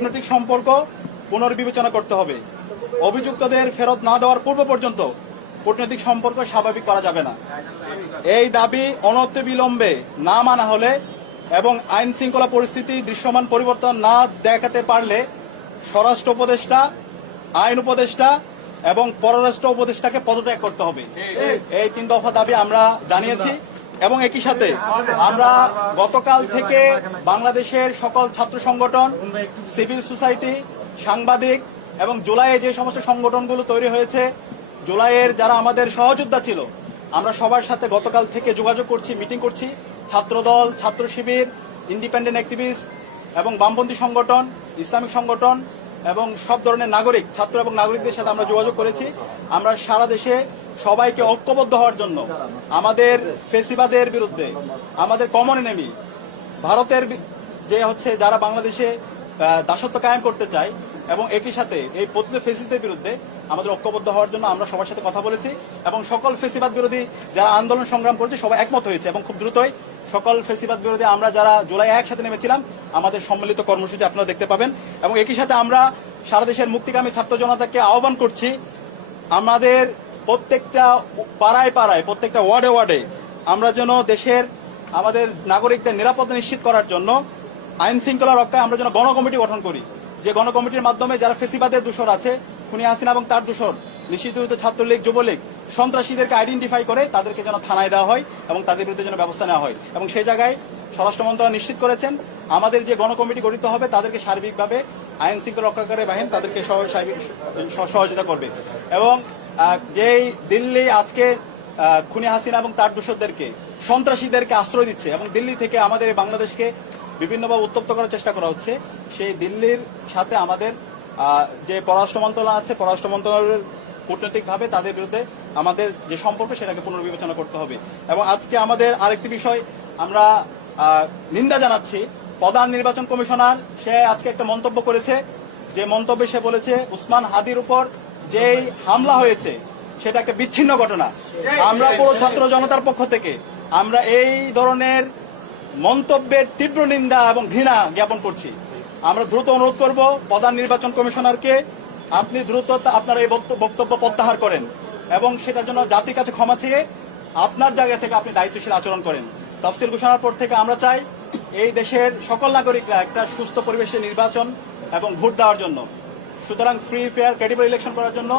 কূটনৈতিক সম্পর্ক পুনর্বিবেচনা করতে হবে। অভিযুক্তদের ফেরত না দেওয়ার পূর্ব পর্যন্ত কূটনৈতিক সম্পর্ক স্বাভাবিক করা যাবে না। এই দাবি অনতিবিলম্বে না মানা হলে এবং আইন শৃঙ্খলা পরিস্থিতি দৃশ্যমান পরিবর্তন না দেখাতে পারলে স্বরাষ্ট্র উপদেষ্টা, আইন উপদেষ্টা এবং পররাষ্ট্র উপদেষ্টাকে পদত্যাগ করতে হবে। এই 3 দফা দাবি আমরা জানিয়েছি এবং একই সাথে আমরা গতকাল থেকে বাংলাদেশের সকল ছাত্র সংগঠন, সিভিল সোসাইটি, সাংবাদিক এবং জুলাইয়ে যে সমস্ত সংগঠনগুলো তৈরি হয়েছে, জুলাইয়ের যারা আমাদের সহযোদ্ধা ছিল, আমরা সবার সাথে গতকাল থেকে যোগাযোগ করছি, মিটিং করছি। ছাত্রদল, ছাত্র শিবির, ইন্ডিপেন্ডেন্ট অ্যাক্টিভিস্ট এবং বামপন্থী সংগঠন, ইসলামিক সংগঠন এবং সব ধরনের নাগরিক, ছাত্র এবং নাগরিকদের সাথে আমরা যোগাযোগ করেছি। আমরা সারা দেশে সবাইকে ঐক্যবদ্ধ হওয়ার জন্য আমাদের ফেসিবাদের বিরুদ্ধে, আমাদের কমন এনিমি ভারতের যে হচ্ছে যারা বাংলাদেশে দাসত্ব কায়েম করতে চায় এবং একই সাথে এই পতিত ফেসিদের বিরুদ্ধে আমাদের ঐক্যবদ্ধ হওয়ার জন্য আমরা সবার সাথে কথা বলেছি এবং সকল ফেসিবাদ বিরোধী যারা আন্দোলন সংগ্রাম করেছে সবাই একমত হয়েছে এবং খুব দ্রুতই সকল ফেসিবাদ বিরোধী আমরা যারা জুলাই একসাথে নেমেছিলাম আমাদের সম্মিলিত কর্মসূচি আপনারা দেখতে পাবেন। এবং একই সাথে আমরা সারা দেশের মুক্তিকামী ছাত্র জনতাকে আহ্বান করছি, আমাদের প্রত্যেকটা পাড়ায় পাড়ায়, প্রত্যেকটা ওয়ার্ডে ওয়ার্ডে আমরা যেন দেশের আমাদের নাগরিকদের নিরাপত্তা নিশ্চিত করার জন্য আইন শৃঙ্খলা রক্ষায় আমরা যেন গণকমিটি গঠন করি, যে গণকমিটির মাধ্যমে যারা ফেসিবাদের দোষর আছে, খুনি হাসিনা এবং তার দোষর, নিষিদ্ধ ছাত্রলীগ, যুবলীগ, সন্ত্রাসীদেরকে আইডেন্টিফাই করে তাদেরকে যেন থানায় দেওয়া হয় এবং তাদের বিরুদ্ধে যেন ব্যবস্থা নেওয়া হয়। এবং সেই জায়গায় স্বরাষ্ট্র মন্ত্রণালয় নিশ্চিত করেছেন আমাদের যে গণকমিটি গঠিত হবে তাদেরকে সার্বিকভাবে আইন শৃঙ্খলা রক্ষাকারী বাহিনী তাদেরকে সহযোগিতা করবে। এবং যেই দিল্লি আজকে খুনি হাসিনা এবং তার দোষরদেরকে, সন্ত্রাসীদেরকে আশ্রয় দিচ্ছে এবং দিল্লি থেকে আমাদের বাংলাদেশকে বিভিন্নভাবে উত্তপ্ত করার চেষ্টা করা হচ্ছে, সেই দিল্লির সাথে আমাদের যে পররাষ্ট্র মন্ত্রণালয় আছে, পররাষ্ট্র মন্ত্রণালয়ের কূটনৈতিকভাবে তাদের বিরুদ্ধে আমাদের যে সম্পর্ক সেটাকে পুনর্বিবেচনা করতে হবে। এবং আজকে আমাদের আরেকটি বিষয় আমরা নিন্দা জানাচ্ছি, প্রধান নির্বাচন কমিশনার সে আজকে একটা মন্তব্য করেছে, যে মন্তব্যে সে বলেছে উসমান হাদির উপর যেই হামলা হয়েছে সেটা একটা বিচ্ছিন্ন ঘটনা। আমরা পুরো ছাত্র জনতার পক্ষ থেকে আমরা এই ধরনের মন্তব্যের তীব্র নিন্দা এবং ঘৃণা জ্ঞাপন করছি। আমরা দ্রুত অনুরোধ করব প্রধান নির্বাচন কমিশনারকে, আপনি দ্রুত আপনার এই বক্তব্য প্রত্যাহার করেন এবং সেটার জন্য জাতির কাছে ক্ষমা চেয়ে আপনার জায়গা থেকে আপনি দায়িত্বশীল আচরণ করেন। তফসিল ঘোষণার পর থেকে আমরা চাই এই দেশের সকল নাগরিকরা একটা সুস্থ পরিবেশে নির্বাচন এবং ভোট দেওয়ার জন্য, সুতরাং ফ্রি, ফেয়ার, ক্রেডিবল ইলেকশন করার জন্য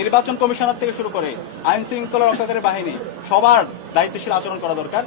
নির্বাচন কমিশনার থেকে শুরু করে আইন শৃঙ্খলা রক্ষাকারী বাহিনী সবার দায়িত্বশীল আচরণ করা দরকার।